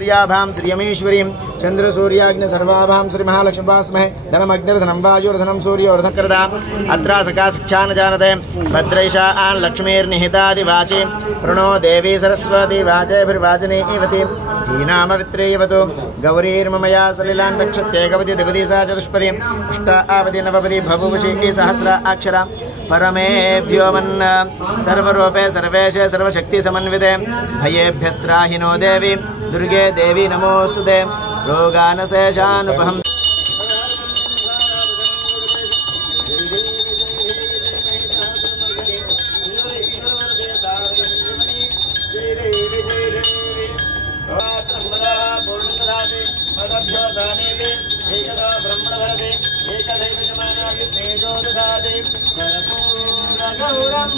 सूर्याभां श्रियमेश्वरीं चंद्रसूर्याग्नि सर्वाभां श्री महालक्ष्मीवास्महे धनमग्निर्धनं वायुर्धनं सूर्योर्धकृदा अत्र सका शिक्षा न जानते भद्रैषा आन् लक्ष्मीर्निहितादिवाची प्रणो देवी सरस्वती वाचैर्वाचनीवती धीनामवित्रेयवतु गौरीर्ममया सलिलान्तक्षत्येकवती द्विपदी सा चतुष्पदी अष्टावती नवपदी भवुषी सहस्र अक्षरा परमेभ्यो मन्न सर्वरूपे सर्वेशे सर्वशक्तिसमन्विते भयेभ्यस्त्राहिनो देवी दुर्गे देवी नमोऽस्तुते रोगानशेषानुपहम् गौरं